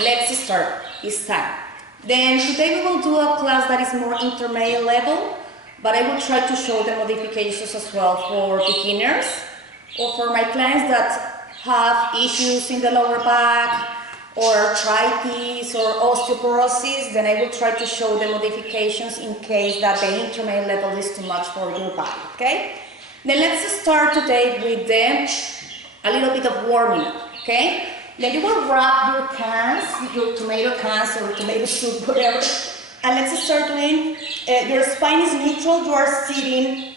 Let's start. It's time. Then today we will do a class that is more intermediate level, but I will try to show the modifications as well for beginners or for my clients that have issues in the lower back or arthritis or osteoporosis. Then I will try to show the modifications in case that the intermediate level is too much for your body, okay? Then let's start today with a little bit of warming up, okay? Then you will wrap your cans, your tomato cans or tomato soup, whatever. And let's start doing, your spine is neutral, you are sitting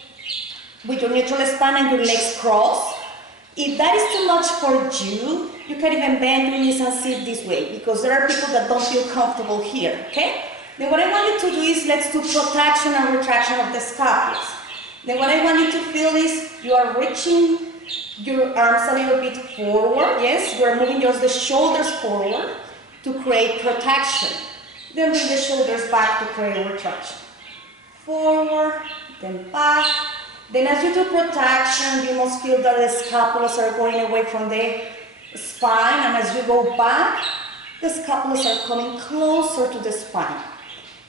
with your neutral spine and your legs crossed. If that is too much for you, you can even bend your knees and sit this way, because there are people that don't feel comfortable here, okay? Then what I want you to do is, let's do protraction and retraction of the scapulas. Then what I want you to feel is, you are reaching your arms a little bit forward, yes, you are moving just the shoulders forward to create protraction. Then bring the shoulders back to create retraction. Forward, then back. Then as you do protraction, you must feel that the scapulas are going away from the spine, and as you go back, the scapulas are coming closer to the spine.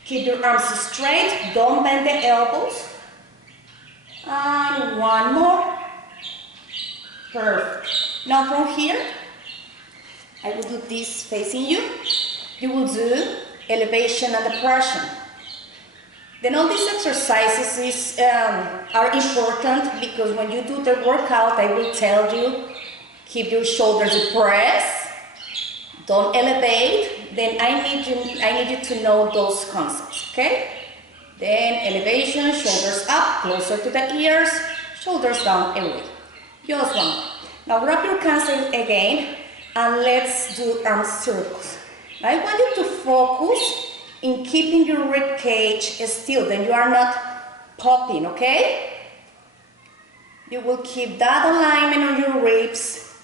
Keep your arms straight, don't bend the elbows. And one more. Perfect. Now from here, I will do this facing you. You will do elevation and depression. Then all these exercises are important, because when you do the workout, I will tell you, keep your shoulders pressed, don't elevate. Then I need you to know those concepts, okay? Then elevation, shoulders up, closer to the ears, shoulders down away. Just one more. Now wrap your hands again and let's do arm circles. Now I want you to focus in keeping your rib cage still, then you are not popping, okay? You will keep that alignment on your ribs.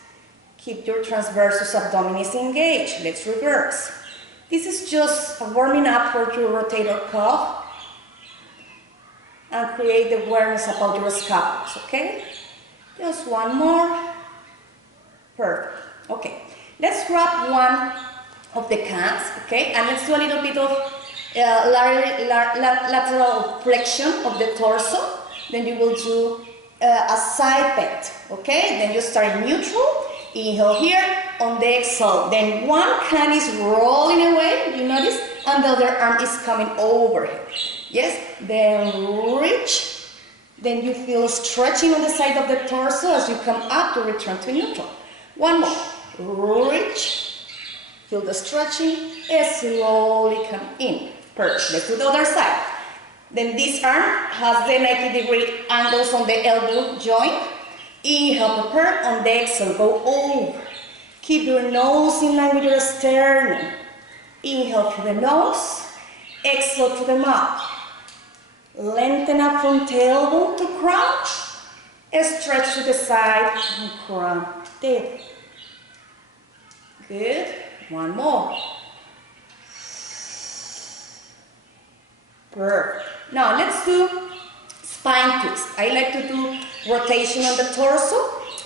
Keep your transversus abdominis engaged. Let's reverse. This is just warming up for your rotator cuff and create the awareness about your scapulas, okay? Just one more. Perfect. Okay. Let's grab one of the cans, okay? And let's do a little bit of lateral flexion of the torso. Then you will do a side bend, okay? Then you start neutral. Inhale here. On the exhale. Then one hand is rolling away, you notice? And the other arm is coming overhead. Yes? Then reach. Then you feel stretching on the side of the torso as you come up to return to neutral. One more. Reach. Feel the stretching. Slowly come in. Perfect. Let's do the other side. Then this arm has the 90-degree angles on the elbow joint. Inhale, prepare. On the exhale, go over. Keep your nose in line with your sternum. Inhale through the nose. Exhale through the mouth. Lengthen up from tailbone to crown. Stretch to the side and crown. There. Good. One more. Perfect. Now let's do spine twist. I like to do rotation on the torso.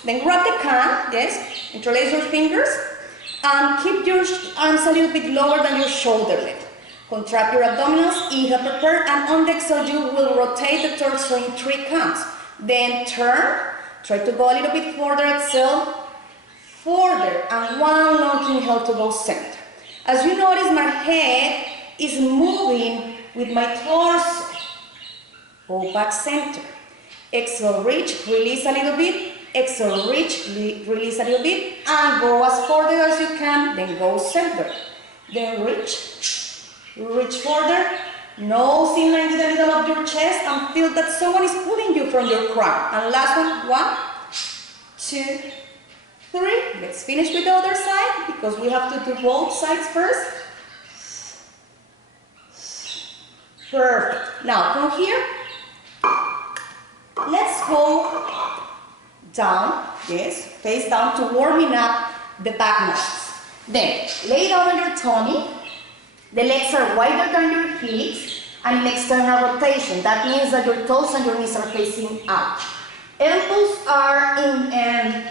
Then grab the can, yes, interlace your fingers, and keep your arms a little bit lower than your shoulder length. Contract your abdominals, inhale, prepare, and on the exhale you will rotate the torso in 3 counts. Then turn, try to go a little bit further, exhale, further, and one long inhale to go center. As you notice, my head is moving with my torso. Go back center. Exhale, reach, release a little bit. Exhale, reach, release a little bit, and go as further as you can, then go center. Then reach further, nose in line with the middle of your chest, and feel that someone is pulling you from your crown. And last one, 1, 2, 3. Let's finish with the other side, because we have to do both sides first. Perfect. Now from here, let's go down, yes, face down to warming up the back muscles. Then lay down on your tummy. The legs are wider than your hips and an external rotation. That means that your toes and your knees are facing out. Elbows are in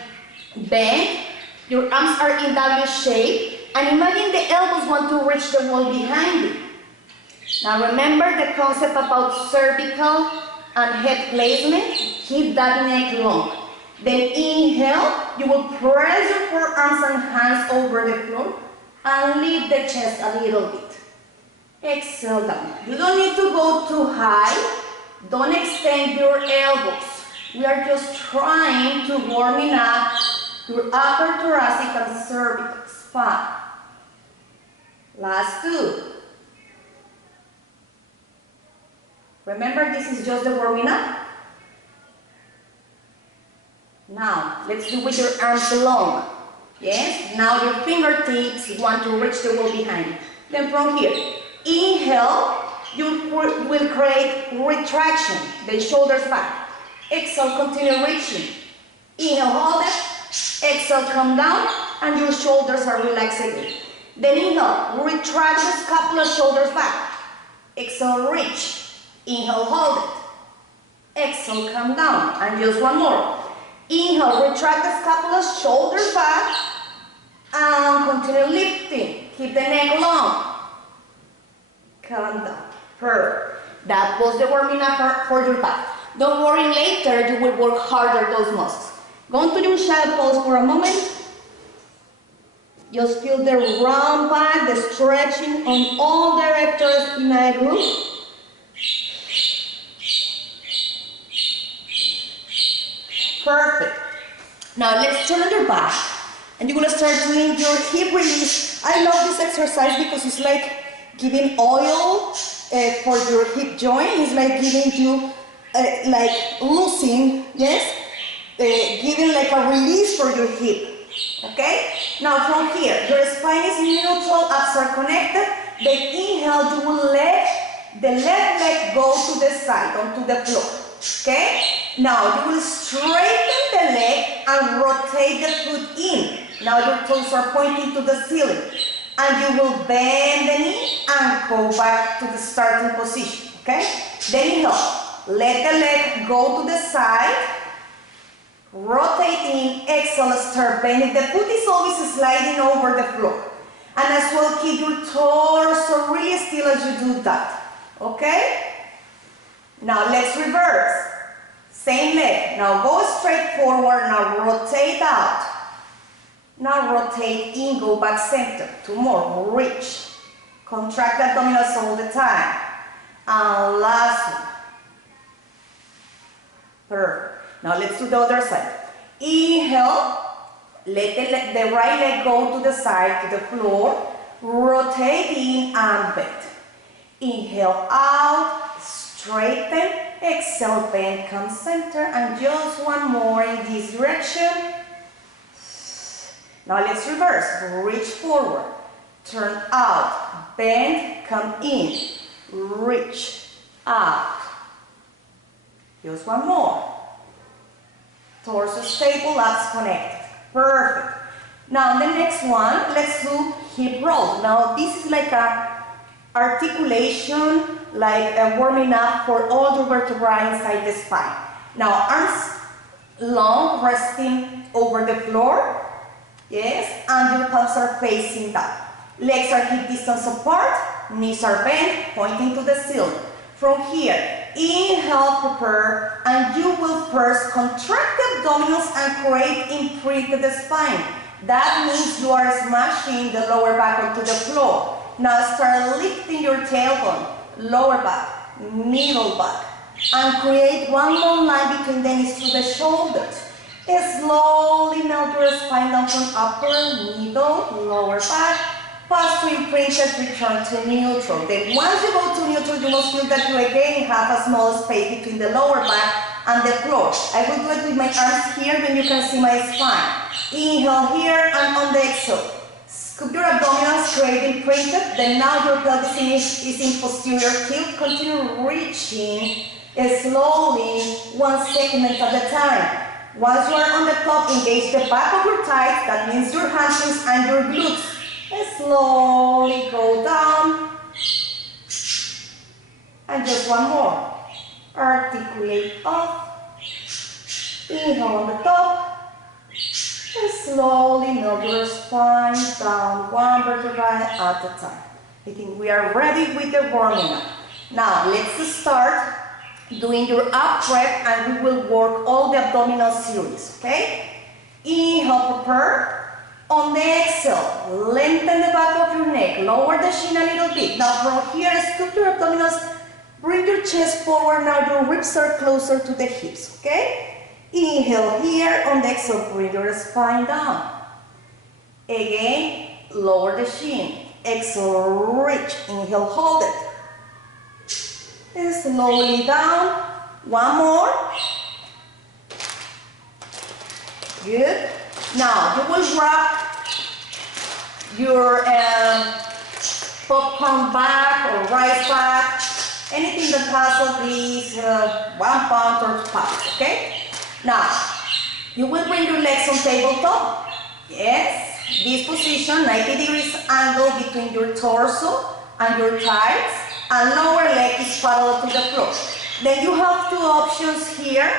bend. Your arms are in W shape And imagine the elbows want to reach the wall behind you. Now remember the concept about cervical and head placement. Keep that neck long. Then inhale, you will press your forearms and hands over the floor and lift the chest a little bit. Exhale down. You don't need to go too high. Don't extend your elbows. We are just trying to warming up your upper thoracic and cervical spine. Last two. Remember, this is just the warming up. Now, let's do with your arms long. Yes? Now your fingertips want to reach the wall behind you. Then from here, inhale, you will create retraction, the shoulders back. Exhale, continue reaching. Inhale, hold it. Exhale, come down, and your shoulders are relaxed again. Then inhale, retract the scapula, shoulders back. Exhale, reach. Inhale, hold it. Exhale, come down, and just one more. Inhale, retract the scapula, shoulders back, and continue lifting. Keep the neck long. Come down. Perfect. That was the warming up for your back. Don't worry, later you will work harder those muscles. Go into your shadow pose for a moment. Just feel the round back, the stretching on all the erectors in a group. Perfect. Now let's turn on your back and you're going to start doing your hip release. I love this exercise because it's like giving oil for your hip joint. It's like giving you, like losing, yes? Giving like a release for your hip. Okay? Now from here, your spine is neutral, abs are connected. Then inhale, you will let the left leg go to the side, onto the floor. Okay? Now you will straighten the leg and rotate the foot in. Now your toes are pointing to the ceiling. And you will bend the knee and go back to the starting position. Okay? Then inhale. Let the leg go to the side. Rotate in. Exhale, start bending. The foot is always sliding over the floor. And as well, keep your torso really still as you do that. Okay? Now let's reverse. Same leg. Now go straight forward. Now rotate out. Now rotate in, go back center. Two more. Reach. Contract the abdominals all the time. And last one. Perfect. Now let's do the other side. Inhale. Let the right leg go to the side, to the floor. Rotate in and bend. Inhale out. Straighten. Exhale, bend, come center. And just one more in this direction. Now let's reverse. Reach forward. Turn out. Bend, come in. Reach. Out. Just one more. Torso stable, abs connected. Perfect. Now the next one, let's do hip roll. Now this is like a articulation, like a warming up for all the vertebrae inside the spine. Now arms long, resting over the floor. Yes, and your palms are facing down. Legs are hip distance apart, knees are bent, pointing to the ceiling. From here, inhale, prepare, and you will first contract the abdominals and create imprint to the spine. That means you are smashing the lower back onto the floor. Now start lifting your tailbone, lower back, middle back, and create one long line between the knees to the shoulders. Slowly melt your spine down from upper, middle, lower back. Pass to imprinted, return to neutral. Then once you go to neutral, you must feel that you again have a small space between the lower back and the floor. I will do it with my arms here, then you can see my spine. Inhale here and on the exhale. Scoop your abdominals, create imprinted. Then now your pelvis is in posterior tilt. Continue reaching slowly, one segment at a time. Once you are on the top, engage the back of your thighs. That means your hamstrings and your glutes. Slowly go down. And just one more. Articulate up. Inhale on the top. slowly melt your spine down one vertebra at a time. I think we are ready with the warming up. Now let's start doing your up prep and we will work all the abdominal series, okay? Inhale, prepare. On the exhale, lengthen the back of your neck, lower the chin a little bit. Now from here, scoop your abdominals, bring your chest forward. Now your ribs are closer to the hips, okay? Inhale here, on the exhale, bring your spine down. Again, lower the chin. Exhale, reach. Inhale, hold it. And slowly down. One more. Good. Now, you will wrap your popcorn bag or rice bag, anything that has at least 1 pound or 2 pounds, okay? Now, you will bring your legs on tabletop. Yes, this position, 90 degrees angle between your torso and your thighs, and lower leg is parallel to the floor. Then you have 2 options here.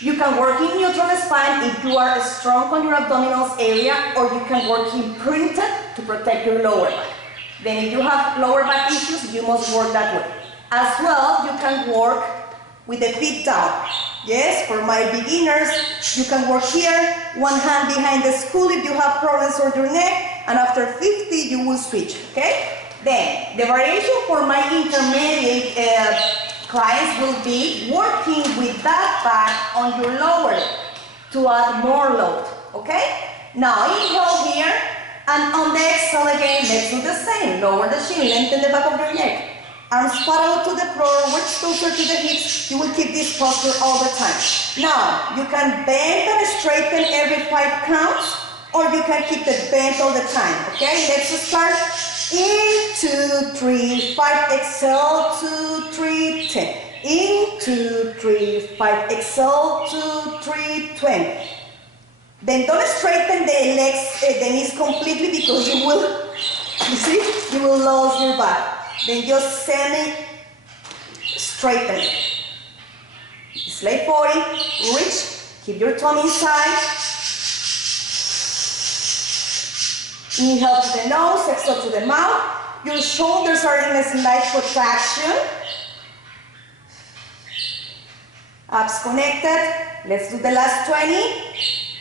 You can work in neutral spine if you are strong on your abdominals area, or you can work in printed to protect your lower back. Then if you have lower back issues, you must work that way. As well, you can work with the feet down. Yes, for my beginners, you can work here, one hand behind the skull if you have problems with your neck, and after 50 you will switch, okay? Then, the variation for my intermediate clients will be working with that back on your lower leg to add more load, okay? Now inhale here, and on the exhale again, let's do the same. Lower the chin, lengthen the back of your neck. Arms parallel to the floor, reach closer to the hips. You will keep this posture all the time. Now, you can bend and straighten every 5 counts, or you can keep it bent all the time, okay? Let's start. In, 2, 3, 5, exhale, 2, 3, 10. In, 2, 3, 5, exhale, 2, 3, 20. Then don't straighten the legs, the knees completely, because you will, you see, you will lose your back. Then just semi-straighten it. Slide 40, reach, keep your tummy inside. Inhale to the nose, exhale to the mouth. Your shoulders are in a slight protraction. Abs connected. Let's do the last 20.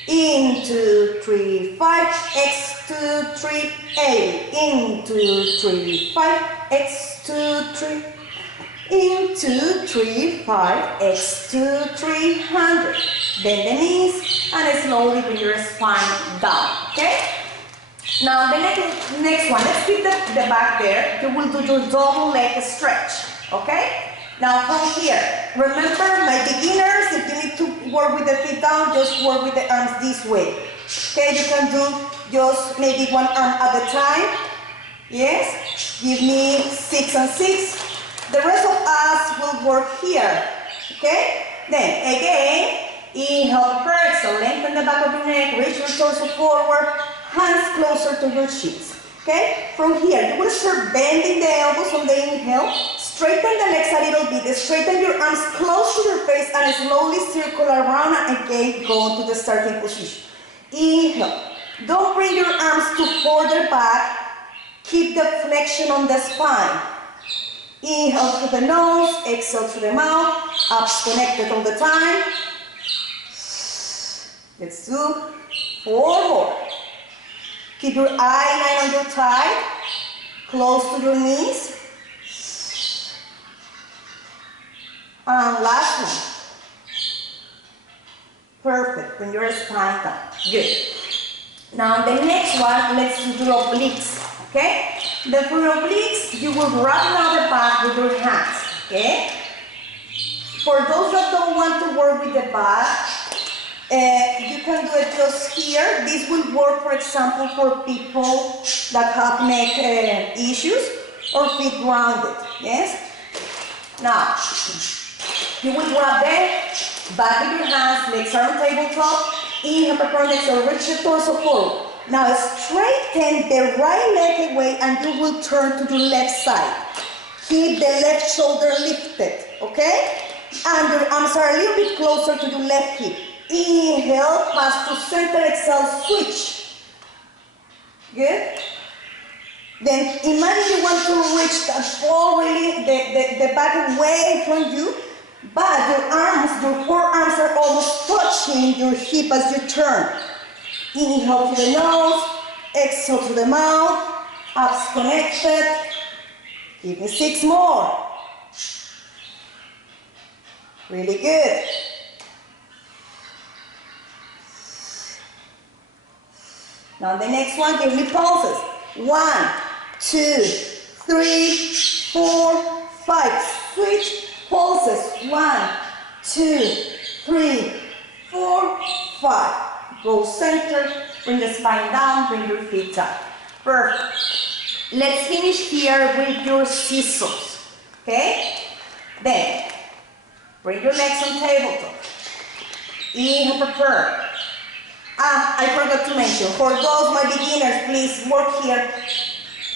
In, 2, 3, 5, X, 2, 3, 8. In, 2, 3, 5, X, 2, 3. In, 2, 3, 5, X, 2, 300. Bend the knees and slowly bring your spine down, okay? Now the next one, let's keep the back there. You will do your double leg stretch, okay? Now from here, remember my beginners, if you need to work with the feet down, just work with the arms this way. Okay, you can do just maybe 1 arm at a time. Yes, give me 6 and 6. The rest of us will work here, okay? Then again, inhale first, so lengthen the back of your neck, reach your torso forward, hands closer to your shins. Okay? From here, you will start bending the elbows on the inhale. Straighten the legs a little bit. Straighten your arms close to your face and slowly circle around and again go to the starting position. Inhale. Don't bring your arms too further back. Keep the flexion on the spine. Inhale to the nose, exhale to the mouth. Abs connected all the time. Let's do 4 more. Keep your eye line on your thigh, close to your knees. And last one. Perfect, bring your spine down. Good. Now the next one, let's do your obliques, okay? The for your obliques, you will wrap around the back with your hands, okay? For those that don't want to work with the back, you can do it just here. This will work, for example, for people that have neck issues or feet grounded, yes? Now, you will grab the back with your hands, legs are on tabletop. Inhale, prepare legs, or reach your torso forward. Now straighten the right leg away and you will turn to your left side. Keep the left shoulder lifted, okay? And your arms are a little bit closer to your left hip. Inhale, pass to center, exhale, switch. Good. Then imagine you want to reach that ball, really, the back way from you, but your arms, your forearms are almost touching your hip as you turn. Inhale to the nose, exhale to the mouth, abs connected. Give me 6 more. Really good. Now the next one, give me pulses. 1, 2, 3, 4, 5. Switch pulses. 1, 2, 3, 4, 5. Go center, bring the spine down, bring your feet up. Perfect. Let's finish here with your scissors. Okay? Then, bring your legs on tabletop. Inhale, prepare. I forgot to mention, for those my beginners, please work here.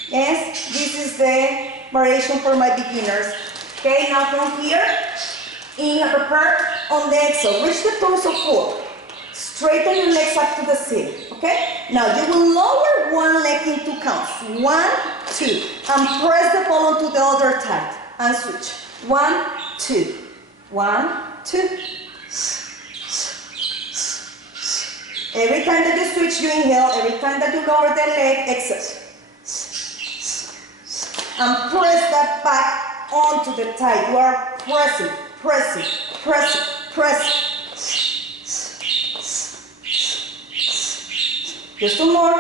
Yes, this is the variation for my beginners. Okay, now from here, inhale, prepare. On the exhale, reach the torso forward. Straighten your legs up to the ceiling. Okay? Now you will lower one leg in 2 counts. 1, 2. And press the ball onto the other side. And switch. 1, 2. 1, 2. Every time that you switch, you inhale. Every time that you lower the leg, exhale. And press that back onto the thigh. You are pressing, pressing, pressing, pressing. Just 2 more.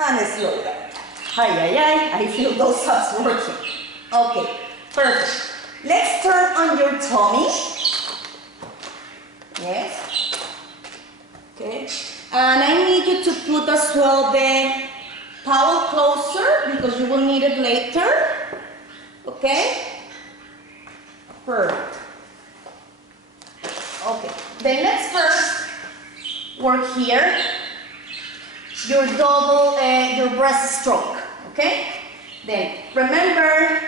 And slow down. I feel those abs working. Okay, perfect. Let's turn on your tummy. Yes. Okay. And I need you to put as well the towel closer because you will need it later. Okay? Perfect. Okay. Then let's first work here. Your your breaststroke. Okay? Then remember,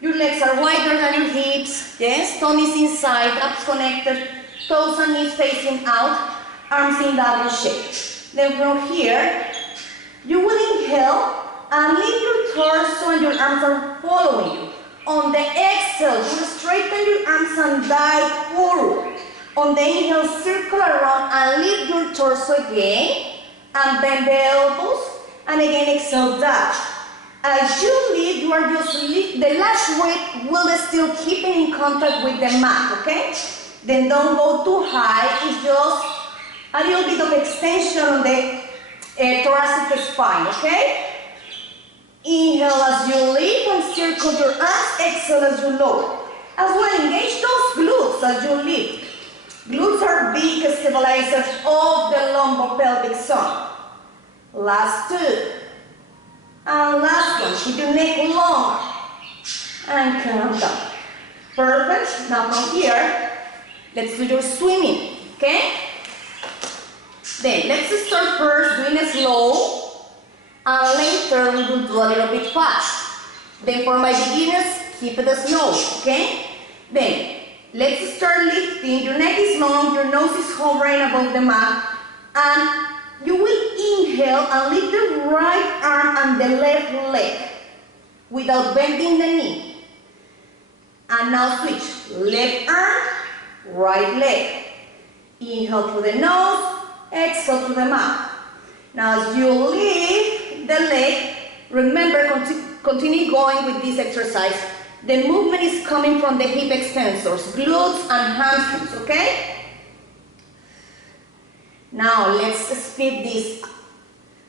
your legs are wider than your hips. Yes? Tummy's inside, abs connected. Toes and knees facing out, arms in W shape. Then from here, you will inhale and lift your torso and your arms are following you. On the exhale, you will straighten your arms and dive forward. On the inhale, circle around and lift your torso again and bend the elbows and again exhale down. As you lift, you are just lift. The last weight will still keep in contact with the mat, okay? Then don't go too high, it's just a little bit of extension on the thoracic spine, okay? Inhale as you lift and circle your arms, exhale as you lower. As well, engage those glutes as you lift. Glutes are big stabilizers of the lumbopelvic zone. Last 2. And last one, keep your neck long. And come down. Perfect, now from here, let's do your swimming, okay? Then let's start first doing it slow, and later we will do a little bit fast. Then for my beginners, keep it slow, okay? Then let's start lifting. Your neck is long, your nose is hovering above the mat, and you will inhale and lift the right arm and the left leg without bending the knee. And now switch, left arm, right leg. Inhale through the nose, exhale through the mouth. Now as you lift the leg, remember, continue going with this exercise. The movement is coming from the hip extensors, glutes and hamstrings, okay? Now let's speed this,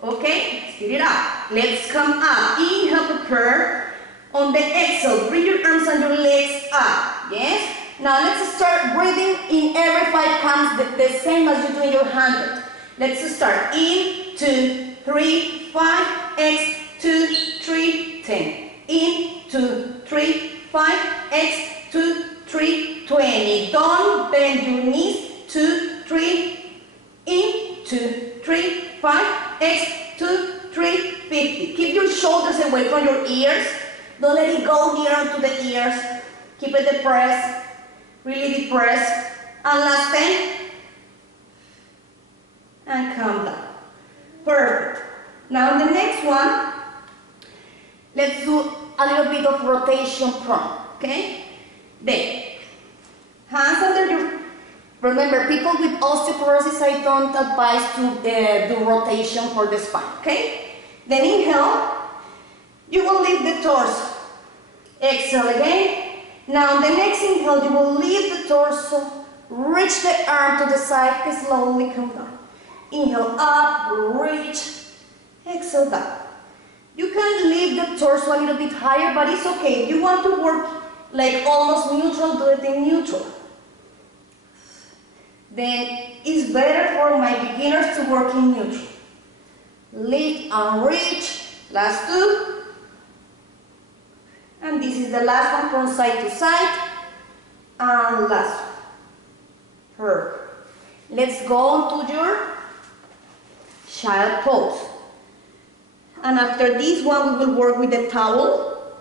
okay? Speed it up. Let's come up. Inhale, prepare. On the exhale, bring your arms and your legs up, yes? Now let's start breathing in every 5 counts, the same as you do in your 100. Let's start. In, 2, 3, 5, X, 2, 3, 10. In, 2, 3, 5, X, 2, 3, 20. Don't bend your knees. 2, 3, in, 2, 3, 5, X, 2, 3, 50. Keep your shoulders away from your ears. Don't let it go here onto the ears. Keep it depressed. Really deep press. And last 10. And come down. Perfect. Now the next one, let's do a little bit of rotation prone, okay? Then, hands under your, remember people with osteoporosis, I don't advise to do rotation for the spine, okay? Then inhale, you will lift the torso. Exhale again. Now the next inhale, you will lift the torso, reach the arm to the side, and slowly come down. Inhale up, reach, exhale down. You can lift the torso a little bit higher, but it's okay. If you want to work like almost neutral, do it in neutral. Then it's better for my beginners to work in neutral. Lift and reach, last 2. And this is the last one from side to side. And last one. Perfect. Let's go on to your child pose. And after this one, we will work with the towel.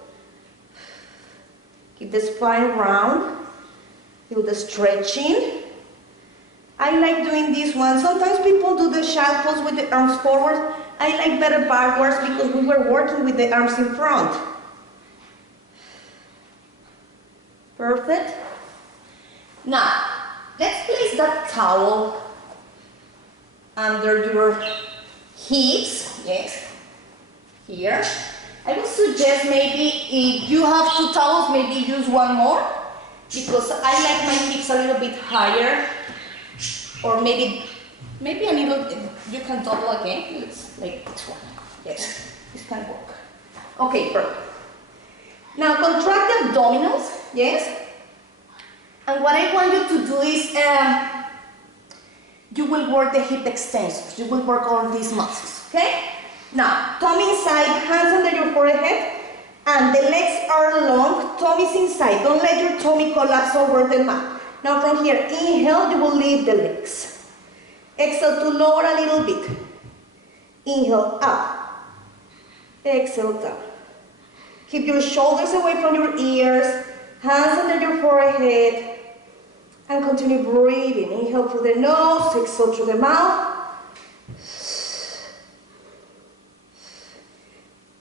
Keep the spine round. Feel the stretching. I like doing this one. Sometimes people do the child pose with the arms forward. I like better backwards because we were working with the arms in front. Perfect. Now, let's place that towel under your hips. Yes. Here. I would suggest maybe if you have 2 towels, maybe use one more because I like my hips a little bit higher, or maybe a little, you can double again. It's like this one. Yes, this can work. Okay, perfect. Now contract the abdominals, yes? And what I want you to do is, you will work the hip extensors. You will work all these muscles, okay? Now, tummy inside, hands under your forehead, and the legs are long, tummy's inside. Don't let your tummy collapse over the mat. Now from here, inhale, you will lift the legs. Exhale to lower a little bit. Inhale, up. Exhale, down. Keep your shoulders away from your ears, hands under your forehead, and continue breathing. Inhale through the nose, exhale through the mouth.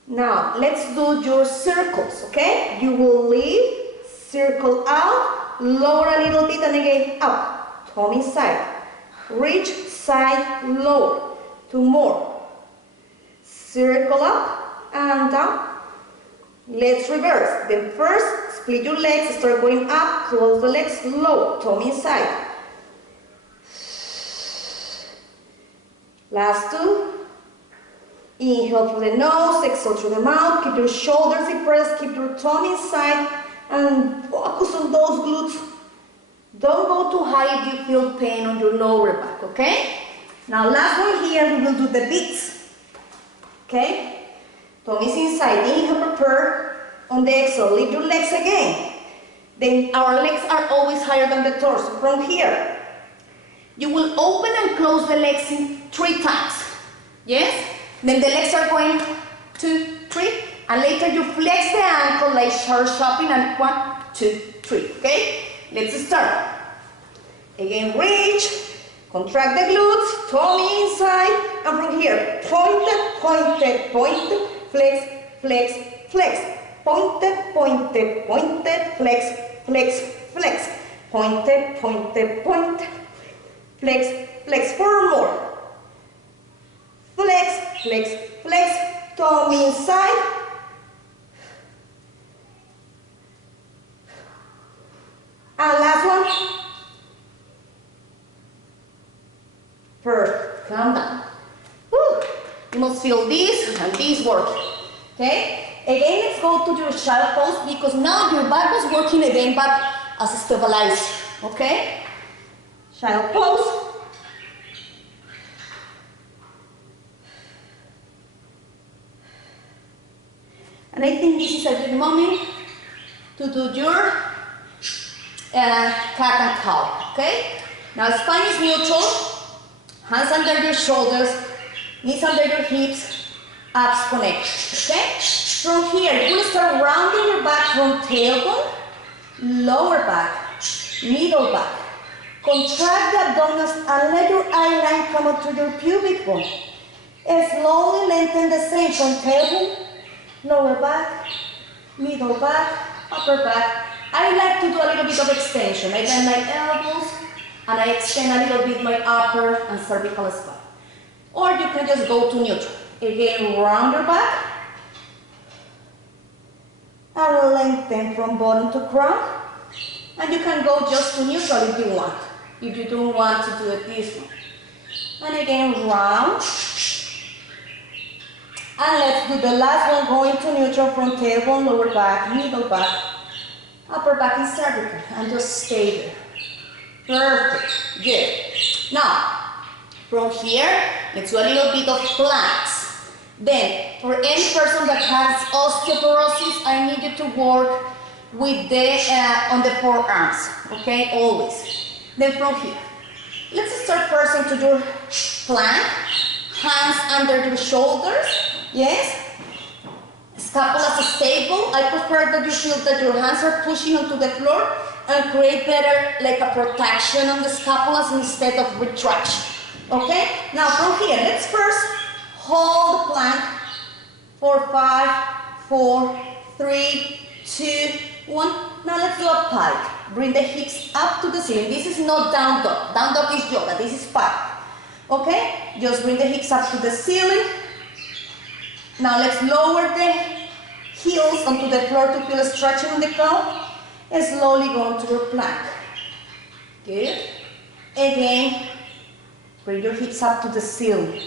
Now, let's do your circles, okay? You will lift, circle out, lower a little bit, and again up, tummy side, reach, side, lower, 2 more, circle up and down. Let's reverse. Then first, split your legs, start going up, close the legs, low, tummy inside. Last 2. Inhale through the nose, exhale through the mouth, keep your shoulders depressed, keep your tummy inside, and focus on those glutes. Don't go too high if you feel pain on your lower back, okay? Now last one here, we will do the beats, okay? Tummy's inside, inhale, prepare, on the exhale, lift your legs again. Then our legs are always higher than the torso. From here, you will open and close the legs in 3 times, yes? Then the legs are going 2, 3, and later you flex the ankle like short shopping, and 1, 2, 3, okay? Let's start. Again, reach, contract the glutes, tummy inside, and from here, pointed, pointed, pointed, flex, flex, flex, pointed, pointed, pointed, flex, flex, flex, pointed, pointed, pointed, flex, flex, 4 more. Flex, flex, flex, tummy inside. And last one. Perfect. Calm down. Woo. You must feel this and this working. Okay? Again, let's go to your child pose because now your back was working again, but as a stabilizer. Okay? Child pose. And I think this is a good moment to do your cat and cow, okay? Now spine is neutral, hands under your shoulders, knees under your hips, abs connected, okay? From here, you will start rounding your back from tailbone, lower back, middle back. Contract the abdominals and let your eye line come up to your pubic bone. Slowly lengthen the same from tailbone, lower back, middle back, upper back. I like to do a little bit of extension. I bend my elbows and I extend a little bit my upper and cervical spine. Or you can just go to neutral. Again, round your back and lengthen from bottom to crown. And you can go just to neutral if you want. If you don't want to do it this way. And again, round. And let's do the last one, going to neutral from tailbone, lower back, middle back, upper back and cervical. And just stay there. Perfect. Good. Now, from here, let's do a little bit of planks. Then, for any person that has osteoporosis, I need you to work with the on the forearms, okay, always. Then from here, let's start first to do plank, hands under your shoulders, yes, scapulas stable. I prefer that you feel that your hands are pushing onto the floor and create better like a protection on the scapulas instead of retraction, okay? Now from here, let's first hold the plank for 5, 4, 3, 2, 1. Now let's do a pike. Bring the hips up to the ceiling. This is not down dog. Down dog is yoga. This is pike. Okay? Just bring the hips up to the ceiling. Now let's lower the heels onto the floor to feel a stretching on the calf. And slowly go into your plank. Good. Again, bring your hips up to the ceiling.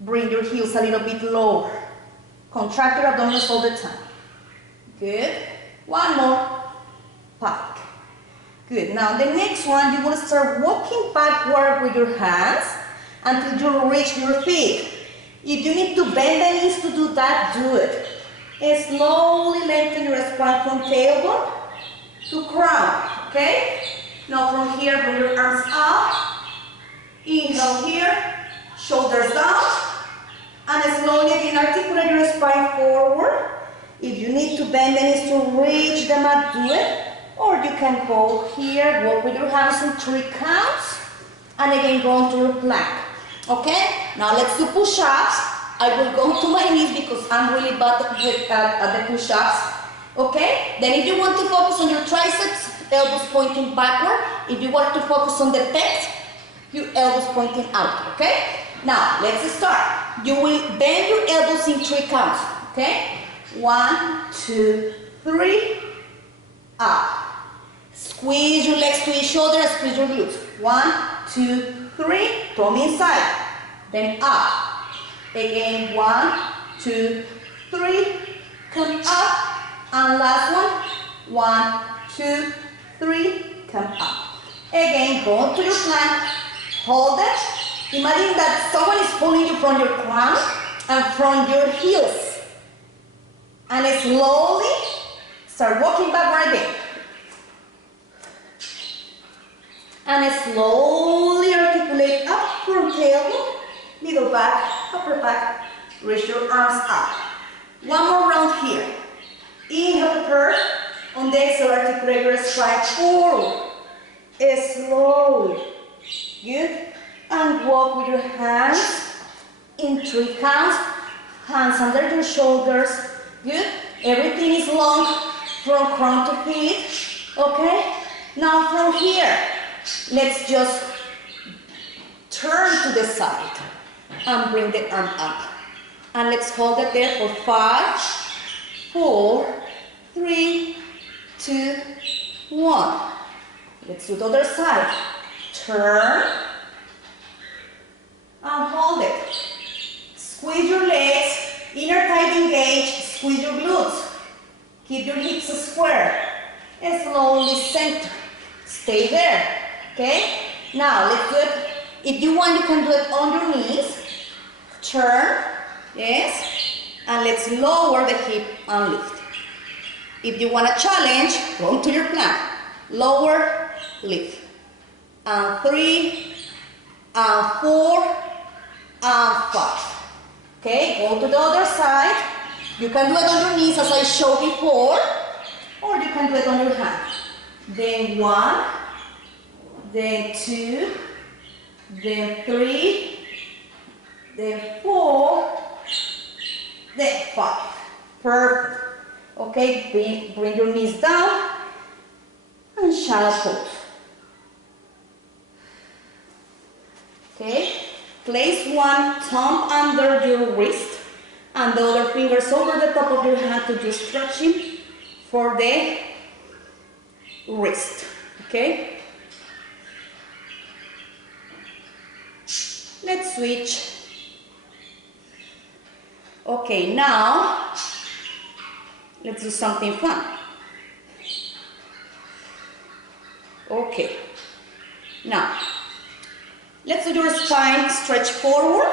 Bring your heels a little bit lower. Contract your abdominals all the time. Good. One more. Pike. Good. Now the next one, you want to start walking backward with your hands until you reach your feet. If you need to bend the knees to do that, do it. And slowly lengthen your spine from tailbone to crown. Okay? Now from here, bring your arms up. Inhale here. Shoulders down. And slowly again articulate your spine forward. If you need to bend the knees to reach the mat, do it. Or you can go here, walk with your hands in 3 counts. And again, go into your plank. Okay? Now let's do push-ups. I will go to my knees because I'm really bad at the push-ups. Okay? Then if you want to focus on your triceps, elbows pointing backward. If you want to focus on the pecs, your elbows pointing out. Okay? Now, let's start. You will bend your elbows in 3 counts. Okay? 1, 2, 3, up. Squeeze your legs to each other, squeeze your glutes. 1, 2, 3, thumb inside. Then up. Again, 1, 2, 3, come up. And last one, 1, 2, 3, come up. Again, go to your plank, hold it. Imagine that someone is pulling you from your crown and from your heels. And slowly start walking backward again. And slowly articulate up from tailbone, middle back, upper back, reach your arms up. One more round here. Inhale first, on the exhale articulate your spine forward. Slowly. Good. And walk with your hands in 3 counts. Hands under your shoulders. Good. Everything is long from crown to feet. Okay. Now from here, let's just turn to the side and bring the arm up. And let's hold it there for 5, 4, 3, 2, 1. Let's do the other side. Turn and hold it. Squeeze your legs, inner thigh engaged, squeeze your glutes. Keep your hips square. And slowly center. Stay there. Okay? Now let's do it. If you want, you can do it on your knees. Turn. Yes. And let's lower the hip and lift. If you want a challenge, go to your plank. Lower, lift. And 3, and 4, and 5. Okay, go to the other side. You can do it on your knees as I showed before, or you can do it on your hand. then 1, then 2, then 3, then 4, then 5. Perfect. Okay, bring your knees down and shadow pose. Okay, place one thumb under your wrist and the other fingers over the top of your hand to do stretching for the wrist. Okay, let's switch. Okay, now let's do something fun. Okay, now let's do your spine stretch forward.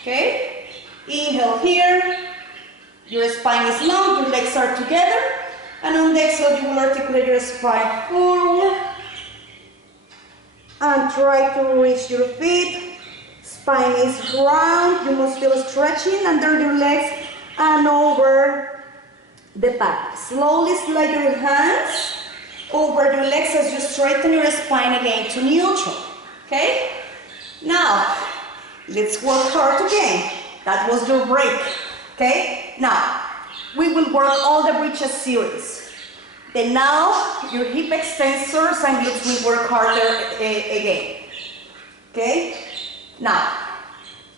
Okay, inhale here, your spine is long, your legs are together, and on the exhale you will articulate your spine forward and try to reach your feet. Spine is round, you must feel stretching under your legs and over the back. Slowly slide your hands over your legs as you straighten your spine again to neutral. Okay? Now, let's work hard again. That was your break. Okay? Now, we will work all the bridges series. Then now, your hip extensors and glutes will work harder again. Okay? Now,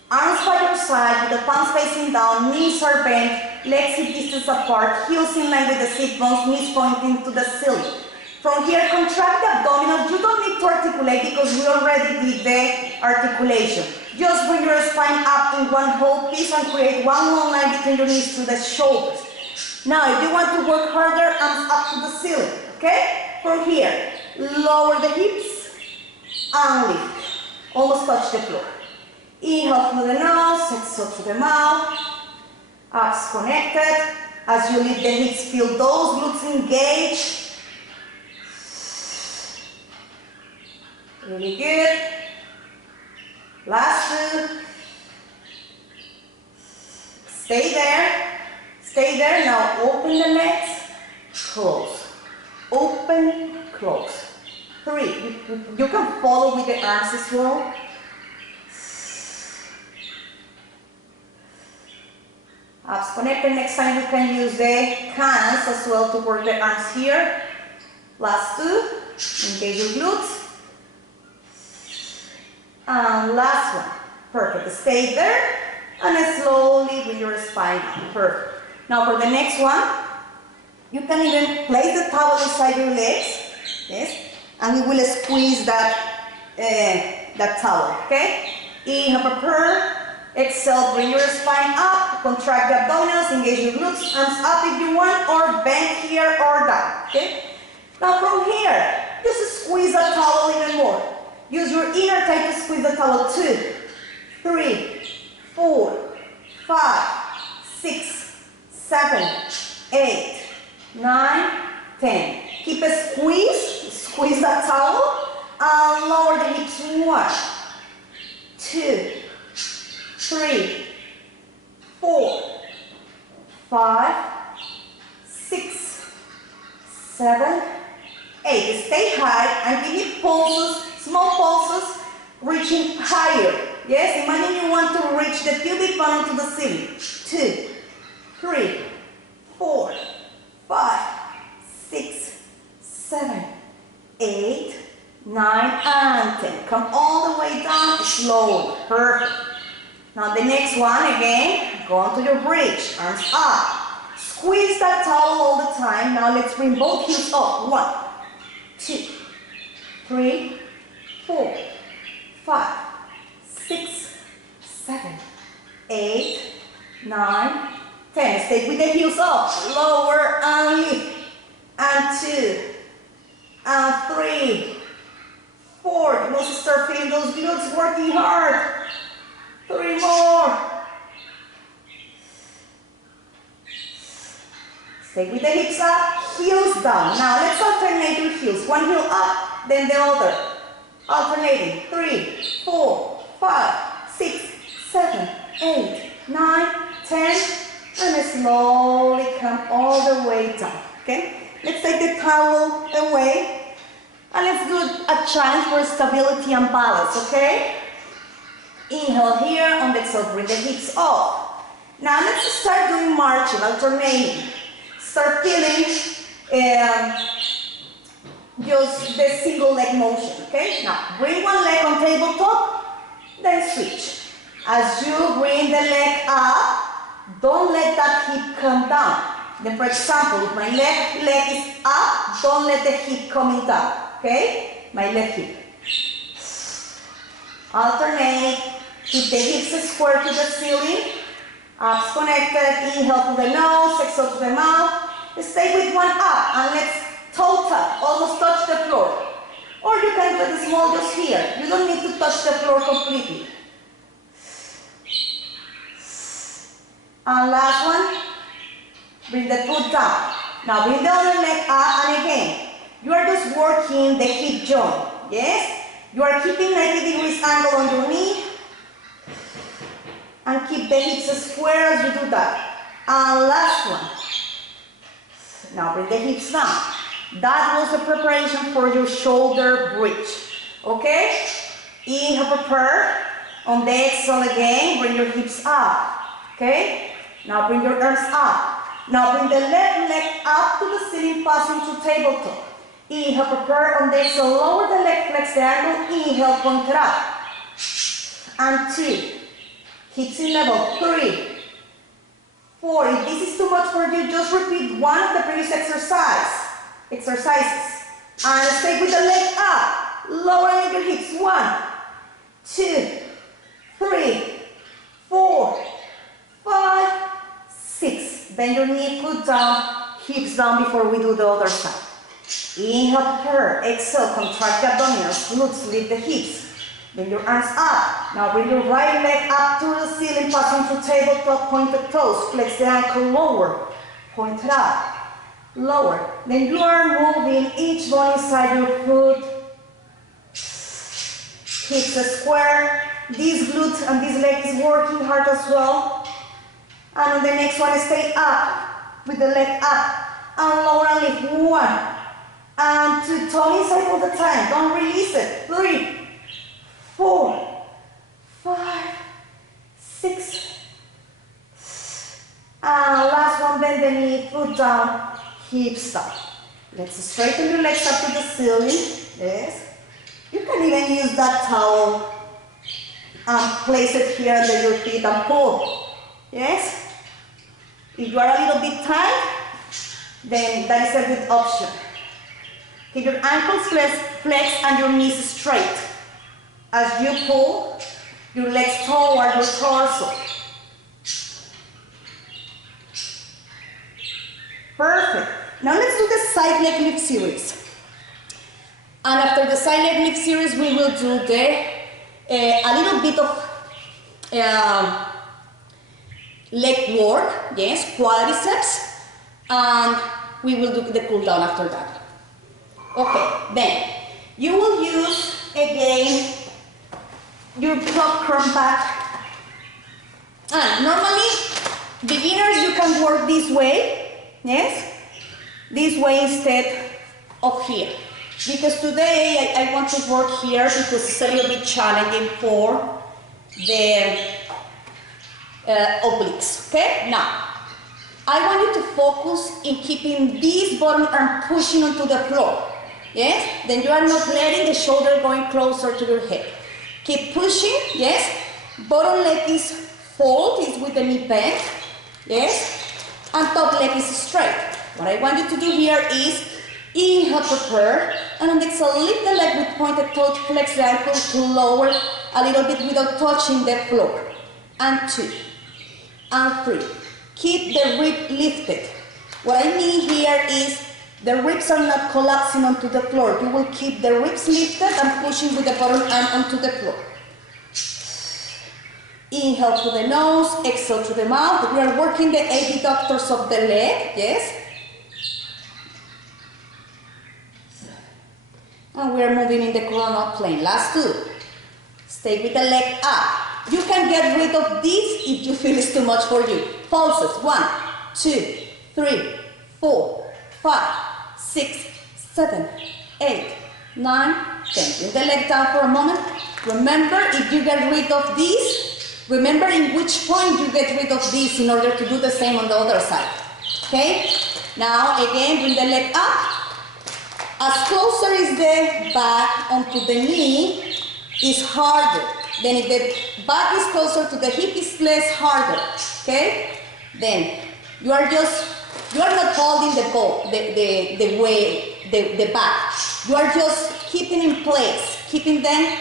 arms by your side with the palms facing down, knees are bent, legs hip distance apart, heels in line with the sit bones, knees pointing to the ceiling. From here, contract the abdominals. You don't need to articulate because we already did the articulation. Just bring your spine up in one whole piece and create one long line between your knees to the shoulders. Now, if you want to work harder, arms up to the ceiling. Okay? From here, lower the hips and lift. Almost touch the floor. Inhale through the nose, exhale through the mouth. Abs connected. As you lift the hips, feel those glutes engaged. Really good. Last two. Stay there. Stay there. Now open the legs. Close. Open, close. 3. You can follow with the arms as well. Abs connected. Next time you can use the hands as well to work the arms here. Last two. Engage your glutes. And last one. Perfect. Stay there and slowly with your spine up. Perfect. Now for the next one, you can even place the towel inside your legs. Yes. And we will squeeze that towel. Okay. Inhale, prepare. Exhale, bring your spine up. Contract the abdominals. Engage your glutes. Arms up if you want, or bend here or down. Okay. Now from here, just squeeze the towel even more. Use your inner thigh to squeeze the towel. 2, 3, 4, 5, 6, 7, 8, 9, 10. Keep a squeeze. Squeeze that towel and lower the hips. 1, 2, 3, 4, 5, 6, 7, 8. Stay high and give me pulses. Small pulses, reaching higher. Yes, imagine you want to reach the pubic bone to the ceiling. 2, 3, 4, 5, 6, 7, 8, 9, and 10. Come all the way down slowly. Perfect. Now the next one again, go on to your bridge. Arms up. Squeeze that towel all the time. Now let's bring both heels up. 1, 2, 3, 4, 5, 6, 7, 8, 9, 10. Stay with the heels up. Lower and lift. And 2, and 3, 4. You must start feeling those glutes working hard. 3 more. Stay with the hips up, heels down. Now let's alternate your heels. One heel up, then the other. Alternating. 3, 4, 5, 6, 7, 8, 9, 10. And slowly come all the way down. Okay? Let's take the towel away and let's do a challenge for stability and balance, okay? Inhale here, on the exhale, bring the hips up. Now let's start doing marching, alternating. Start feeling just the single leg motion, okay? Now bring one leg on tabletop, then switch. As you bring the leg up, don't let that hip come down. Then for example, if my left leg is up, don't let the hip coming down, okay? My left hip. Alternate, keep the hips square to the ceiling, abs connected, inhale to the nose, exhale to the mouth. Stay with one up and let's toe tap, almost touch the floor. Or you can do it small just here. You don't need to touch the floor completely. And last one, bring the foot down. Now bring the other leg up and again. You are just working the hip joint, yes? You are keeping 90 degrees angle on your knee. And keep the hips square as you do that. And last one. Now bring the hips down. That was the preparation for your shoulder bridge. Okay? Inhale, prepare. On the exhale again, bring your hips up. Okay? Now bring your arms up. Now bring the left leg up to the ceiling, passing to tabletop. Inhale, prepare. On the exhale, lower the leg, flex the ankle. Inhale, point it up. And 2. Hips in level. 3. 4. If this is too much for you, just repeat one of the previous exercises. And stay with the leg up. Lowering your hips. 1, 2, 3, 4, 5, 6. Bend your knee, foot down, hips down before we do the other side. Inhale, prepare. Exhale, contract the abdominals, glutes, lift the hips. Bring your arms up. Now bring your right leg up to the ceiling, passing to tabletop, point the toes, flex the ankle, lower, point it up, lower. Then you are moving each bone inside your foot. Hips square. This glute and this leg is working hard as well. And on the next one, stay up with the leg up and lower and lift. 1 and 2, toe inside all the time. Don't release it. 3, 4, 5, 6. And last one, bend the knee, foot down, hips down. Let's straighten your legs up to the ceiling. Yes. You can even use that towel and place it here under your feet and pull. Yes. If you are a little bit tight, then that is a good option. Keep your ankles flexed and your knees straight. As you pull your legs toward your torso. Perfect. Now let's do the side leg lift series. And after the side leg lift series, we will do a little bit of leg work, yes, quadriceps, and we will do the cool down after that. Okay, then you will use again your popcorn back. And normally, beginners, you can work this way, yes, this way instead of here. Because today I want to work here because it's a little bit challenging for the obliques, okay? Now, I want you to focus in keeping this bottom arm pushing onto the floor, yes? Then you are not letting the shoulder going closer to your head. Keep pushing, yes? Bottom leg is fold, is with the knee bent, yes? And top leg is straight. What I want you to do here is inhale, prepare, and on the exhale, lift the leg with pointed toes, flex the ankle to lower a little bit without touching the floor. And 2, and 3. Keep the rib lifted. What I mean here is the ribs are not collapsing onto the floor. You will keep the ribs lifted and pushing with the bottom arm onto the floor. Inhale through the nose, exhale through the mouth. We are working the abductors of the leg, yes? And we are moving in the coronal plane. Last 2. Stay with the leg up. You can get rid of this if you feel it's too much for you. Pulses. 1, 2, 3, 4, 5, 6, 7, 8, 9, 10. Bring the leg down for a moment. Remember, if you get rid of these, remember in which point you get rid of these in order to do the same on the other side. Okay? Now, again, bring the leg up. As closer is the back onto the knee, is harder. Then if the back is closer to the hip, it's less harder. Okay? Then you are not holding the ball, the back. You are just keeping in place, keeping them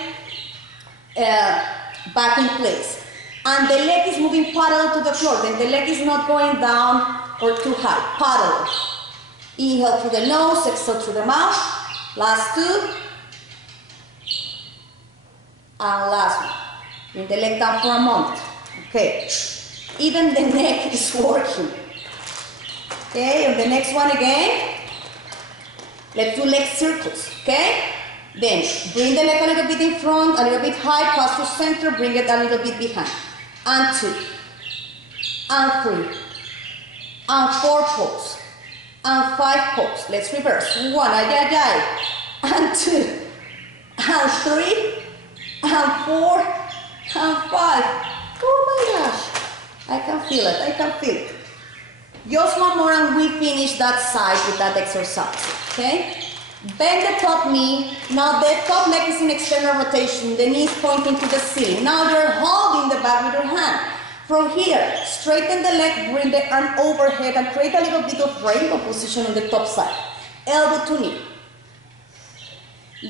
back in place. And the leg is moving parallel to the floor. Then the leg is not going down or too high. Parallel. Inhale through the nose, exhale through the mouth. Last two. And last one. Bring the leg down for a moment. Okay. Even the neck is working. Okay, on the next one again. Let's do leg circles. Okay? Then bring the leg a little bit in front, a little bit high, pass to center, bring it a little bit behind. And 2. And 3. And 4 pulls. And 5 pulls. Let's reverse. 1, ay, ay, ay. And 2. And 3. And 4. And 5. Oh my gosh. I can feel it. I can feel it. Just one more and we finish that side with that exercise. Okay? Bend the top knee. Now the top leg is in external rotation. The knee is pointing to the ceiling. Now you're holding the back with your hand. From here, straighten the leg, bring the arm overhead and create a little bit of rainbow position on the top side. Elbow to knee.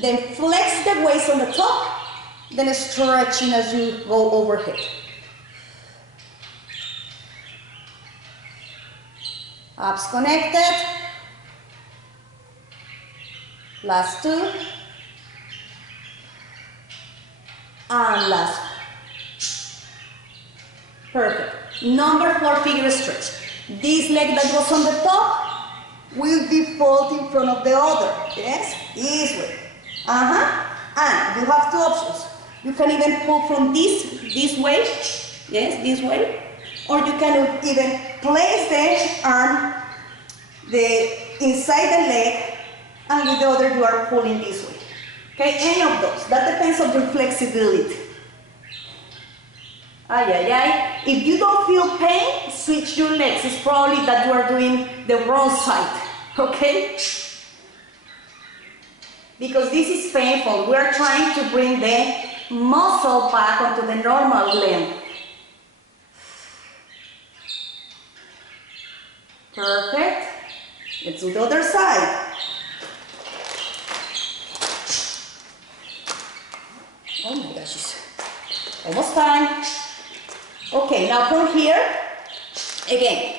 Then flex the waist on the top. Then stretching as you go overhead. Abs connected. Last 2. And last 1. Perfect. Number 4 figure stretch. This leg that was on the top will default in front of the other. Yes? This way. And you have 2 options. You can even pull from this way. Yes, this way. Or you can even place the arm inside the leg, and with the other you are pulling this way. Okay, any of those. That depends on your flexibility. Ay, ay, ay. If you don't feel pain, switch your legs. It's probably that you are doing the wrong side. Okay? Because this is painful. We are trying to bring the muscle back onto the normal length. Perfect. Let's do the other side. Oh my gosh, it's almost time. Okay, now from here, again,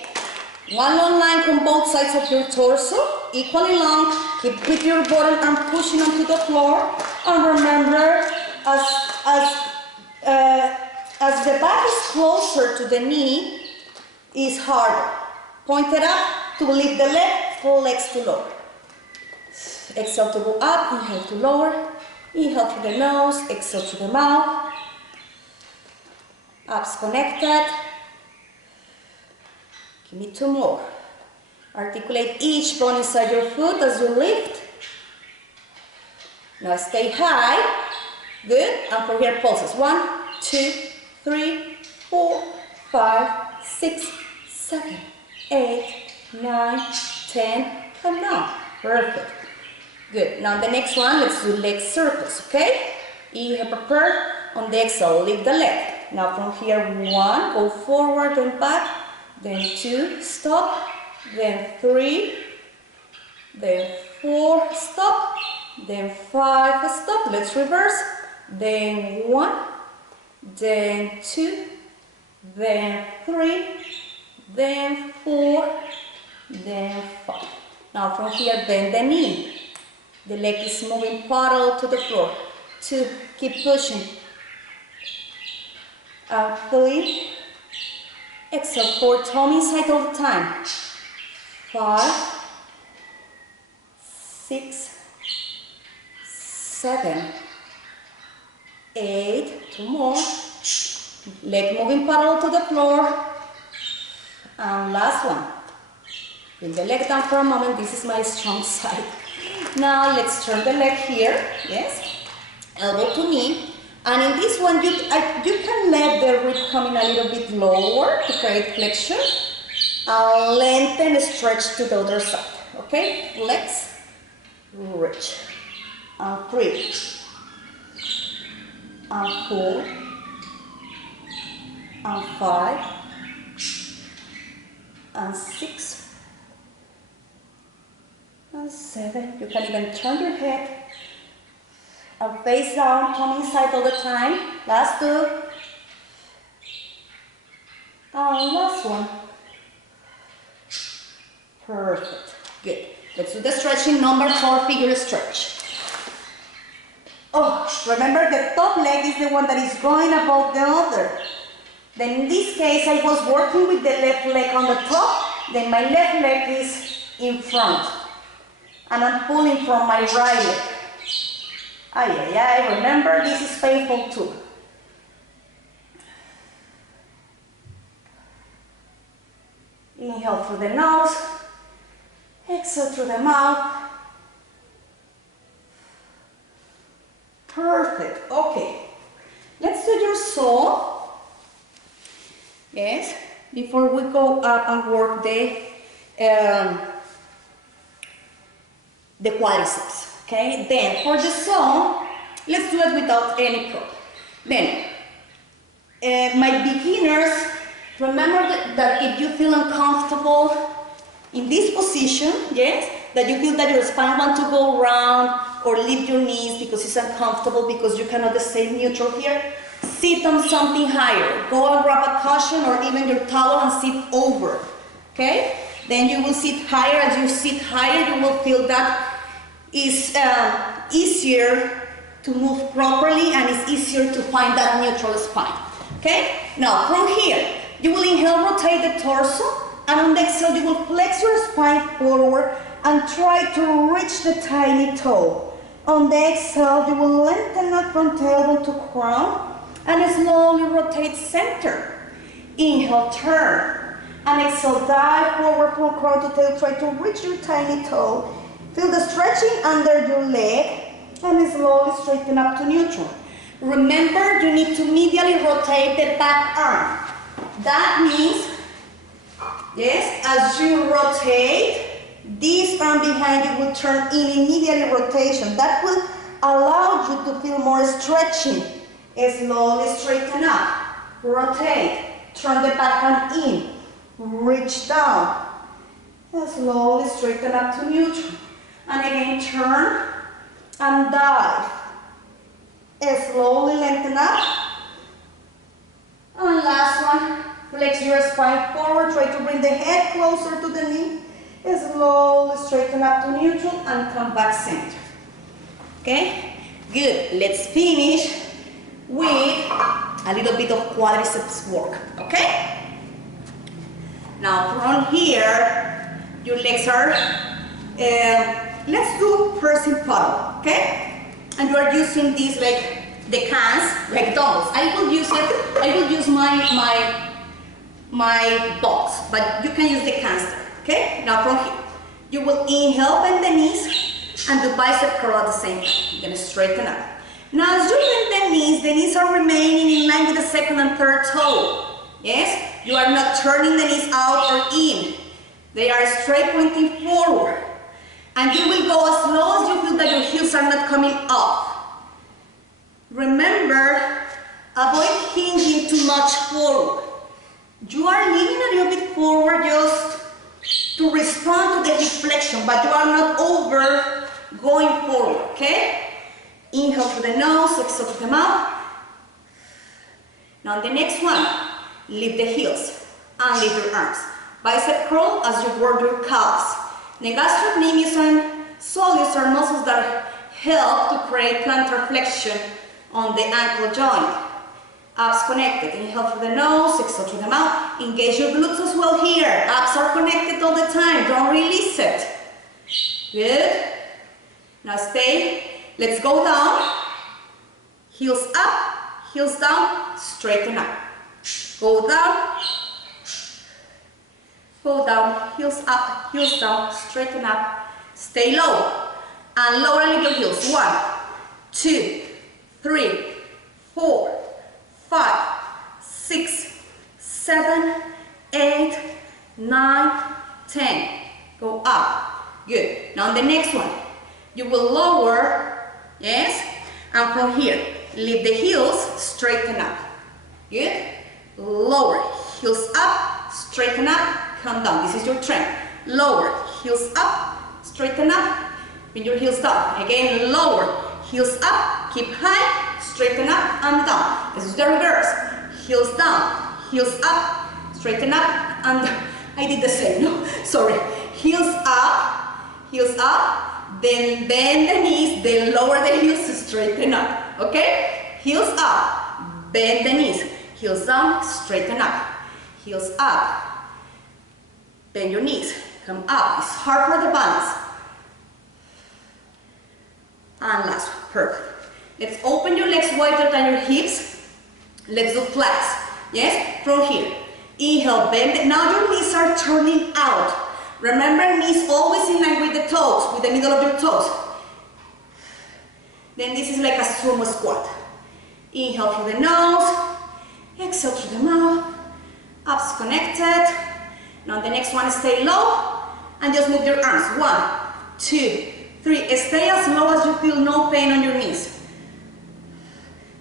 one long line from both sides of your torso, equally long. Keep with your bottom arm pushing onto the floor. And remember, as the back is closer to the knee, is harder. Point it up to lift the leg, full legs to lower. Exhale to go up, inhale to lower. Inhale through the nose, exhale through the mouth. Abs connected. Give me 2 more. Articulate each bone inside your foot as you lift. Now stay high. Good. And from here, pulses. 1, 2, 3, 4, 5, 6, 7, 8, 9, 10. Come down. Perfect. Good. Now the next one, let's do leg circles, okay? Inhale, prepare. On the exhale, lift the leg. Now from here, 1, go forward and back. Then 2, stop. Then 3. Then 4, stop. Then 5, stop. Let's reverse. Then 1. Then 2. Then 3. Then 4. Then 5. Now from here, bend the knee. The leg is moving parallel to the floor. 2, keep pushing. 3, exhale, 4, tummy inside all the time. 5, 6, 7, 8, 2 more. Leg moving parallel to the floor. And last one. Bring the leg down for a moment. This is my strong side. Now let's turn the leg here. Yes. Elbow to knee. And in this one, you can let the rib come in a little bit lower to create flexion. And lengthen, stretch to the other side. Okay? Flex, reach. And 3. And 4. And 5. And 6. And 7. You can even turn your head and face down, come inside all the time. Last 2. And last one. Perfect. Good. Let's do the stretching number 4 figure stretch. Oh, remember the top leg is the one that is going above the other. Then in this case, I was working with the left leg on the top, then my left leg is in front. And I'm pulling from my right leg. Ay, remember this is painful too. Inhale through the nose, exhale through the mouth. Perfect, okay. Let's do your saw. Yes, before we go up and work the quadriceps. Okay, then for the saw, let's do it without any prop. Then, my beginners, remember that if you feel uncomfortable in this position, yes, that you feel that your spine wants to go round or lift your knees because it's uncomfortable because you cannot stay neutral here, sit on something higher. Go and grab a cushion or even your towel and sit over. Okay? Then you will sit higher. As you sit higher, you will feel that is easier to move properly and it's easier to find that neutral spine. Okay? Now from here, you will inhale, rotate the torso, and on the exhale you will flex your spine forward and try to reach the tiny toe. On the exhale, you will lengthen that front elbow to crown and slowly rotate center. Inhale, turn, and exhale, dive forward from crown to tail, try to reach your tiny toe. Feel the stretching under your leg and slowly straighten up to neutral. Remember, you need to medially rotate the back arm. That means, yes, as you rotate, this arm behind you will turn in immediately rotation. That will allow you to feel more stretching. Slowly straighten up, rotate, turn the back arm in, reach down, and slowly straighten up to neutral. And again, turn and dive. Slowly lengthen up. And last one, flex your spine forward, try to bring the head closer to the knee. Slowly straighten up to neutral and come back center. Okay? Good. Let's finish with a little bit of quadriceps work. Okay? Now from here, your legs are, let's do first in puddle. Okay? And you are using these like the cans, like dumbbells. I will use my box, but you can use the cans there. Okay? Now from here, you will inhale, bend the knees, and do bicep curl at the same time. You're gonna straighten up. Now as you bend the knees are remaining in line with the second and third toe. Yes? You are not turning the knees out or in. They are straight pointing forward. And you will go as low as you feel that your heels are not coming up. Remember, avoid hinging too much forward. You are leaning a little bit forward just to respond to the hip flexion, but you are not over going forward, okay? Inhale through the nose, exhale through the mouth. Now the next one, lift the heels and lift your arms. Bicep curl as you work your calves. The gastrocnemius and soleus are muscles that help to create plantar flexion on the ankle joint. Abs connected. Inhale through the nose, exhale through the mouth. Engage your glutes as well here. Abs are connected all the time. Don't release it. Good. Now stay. Let's go down. Heels up, heels down, straighten up. Go down. Go down, heels up, heels down, straighten up, stay low, and lower a little heels. 1, 2, 3, 4, 5, 6, 7, 8, 9, 10. Go up. Good. Now the next one, you will lower, yes, and from here, lift the heels, straighten up. Good. Lower, heels up, straighten up, come down. This is your trend. Lower, heels up, straighten up, bring your heels down. Again, lower, heels up, keep high, straighten up and down. This is the reverse. Heels down, heels up, straighten up and down. I did the same, no? Sorry. Heels up, then bend the knees, then lower the heels to straighten up. Okay? Heels up, bend the knees, heels down, straighten up. Heels up, bend your knees, come up. It's hard for the balance. And last one, perfect. Let's open your legs wider than your hips. Let's do flags. Yes, from here. Inhale, bend it. Now your knees are turning out. Remember, knees always in line with the toes, with the middle of your toes. Then this is like a sumo squat. Inhale through the nose, exhale through the mouth. Abs connected. Now the next one, stay low and just move your arms. 1, 2, 3. Stay as low as you feel no pain on your knees.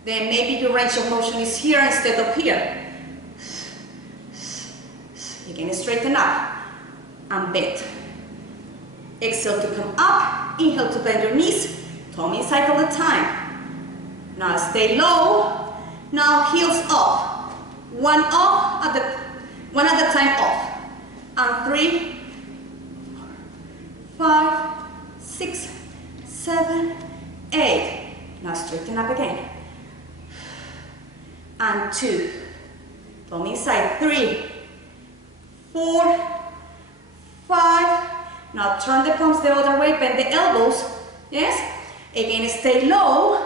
Then maybe your range of motion is here instead of here. Again, straighten up and bend. Exhale to come up. Inhale to bend your knees. Tummy inside all the time. Now stay low. Now heels up. One at a time off. And 3, 5, 6, 7, 8. Now straighten up again. And 2. Tummy inside. 3, 4, 5. Now turn the palms the other way, bend the elbows. Yes? Again, stay low.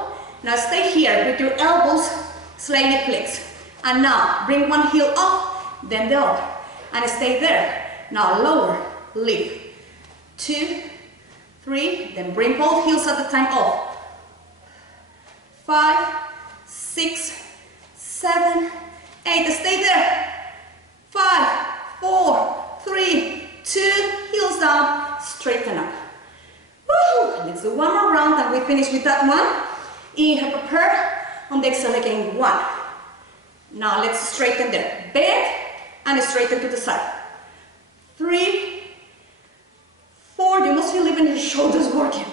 Now stay here with your elbows slightly flexed. And now bring one heel up, then the other. And stay there. Now lower, lift. 2, 3, then bring both heels at the time off. 5, 6, 7, 8. Stay there. 5, 4, 3, 2. Heels down. Straighten up. Woo! Let's do one more round and we finish with that one. Inhale, prepare. On the exhale again. 1. Now let's straighten there. Bend and straighten to the side. 3, 4. You must feel even your shoulders working.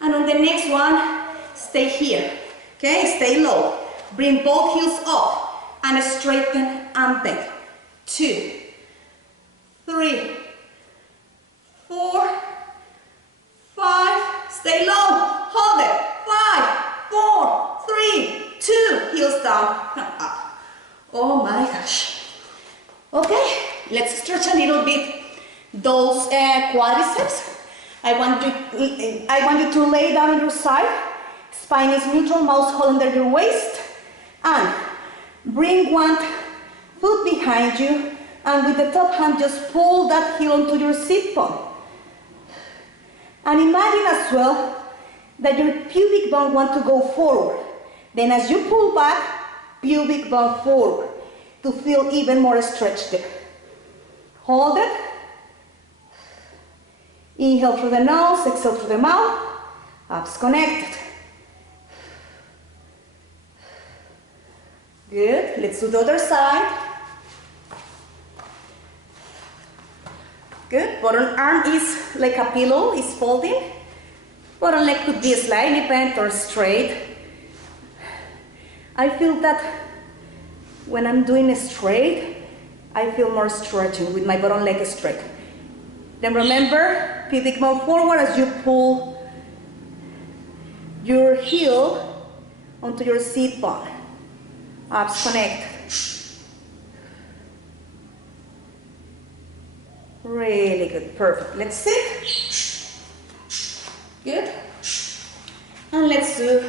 And on the next one, stay here. Okay, stay low. Bring both heels up and straighten and bend. 2, 3, 4, 5. Stay low. Hold it. 5, 4, 3, 2. Heels down and up. Oh my gosh. Okay, let's stretch a little bit those quadriceps. I want you to lay down on your side. Spine is neutral, mouse hold under your waist. And bring one foot behind you. And with the top hand, just pull that heel onto your sit bone. And imagine as well that your pubic bone wants to go forward. Then as you pull back, pubic bone forward to feel even more stretch there. Hold it. Inhale through the nose, exhale through the mouth. Abs connected. Good. Let's do the other side. Good. Bottom arm is like a pillow, is folding. Bottom leg could be slightly bent or straight. I feel that when I'm doing it straight, I feel more stretching with my bottom leg straight. Then remember, pubic bone forward as you pull your heel onto your sit bone. Abs connected. Really good, perfect. Let's sit. Good. And let's do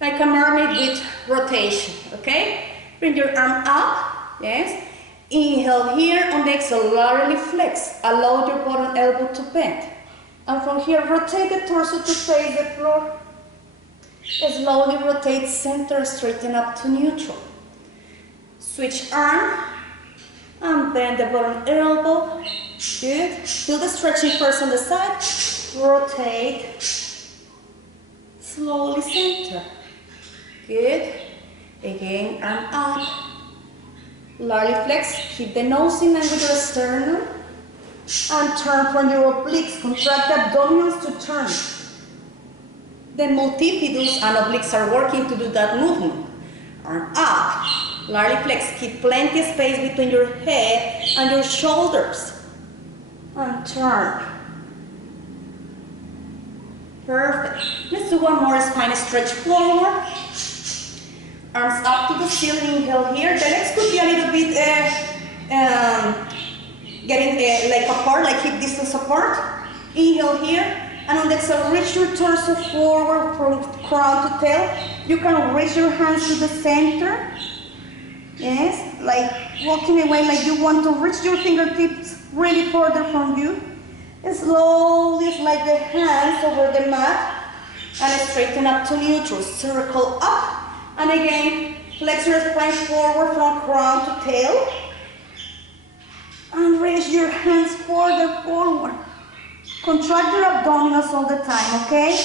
like a mermaid with rotation, okay? Bring your arm up, yes. Inhale here, on the exhale, laterally flex. Allow your bottom elbow to bend. And from here, rotate the torso to face the floor. Slowly rotate center, straighten up to neutral. Switch arm and bend the bottom elbow. Good. Do the stretching first on the side. Rotate. Slowly center. Good. Again, arm up. Laterally flex. Keep the nose in line with your sternum. And turn from your obliques. Contract the abdominals to turn. The multifidus and obliques are working to do that movement. Arm up. Laterally flex. Keep plenty of space between your head and your shoulders. And turn. Perfect. Let's do one more spine stretch forward. Arms up to the ceiling. Inhale here. The legs could be a little bit getting like apart, like hip distance apart. Inhale here. And on the exhale, reach your torso forward from crown to tail. You can reach your hands to the center. Yes, like walking away, like you want to reach your fingertips really further from you. And slowly slide the hands over the mat and straighten up to neutral. Circle up. And again, flex your spine forward from crown to tail. And raise your hands further forward. Contract your abdominals all the time, okay?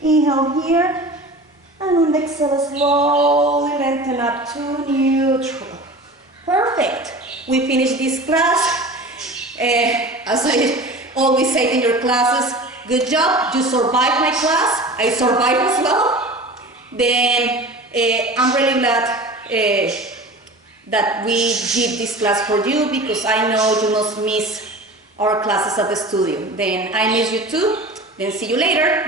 Inhale here. And on the exhale, slowly lengthen up to neutral. Perfect. We finished this class. As I always say in your classes, good job. You survived my class. I survived as well. Then I'm really glad that we did this class for you, because I know you must miss our classes at the studio. Then I miss you too. Then see you later.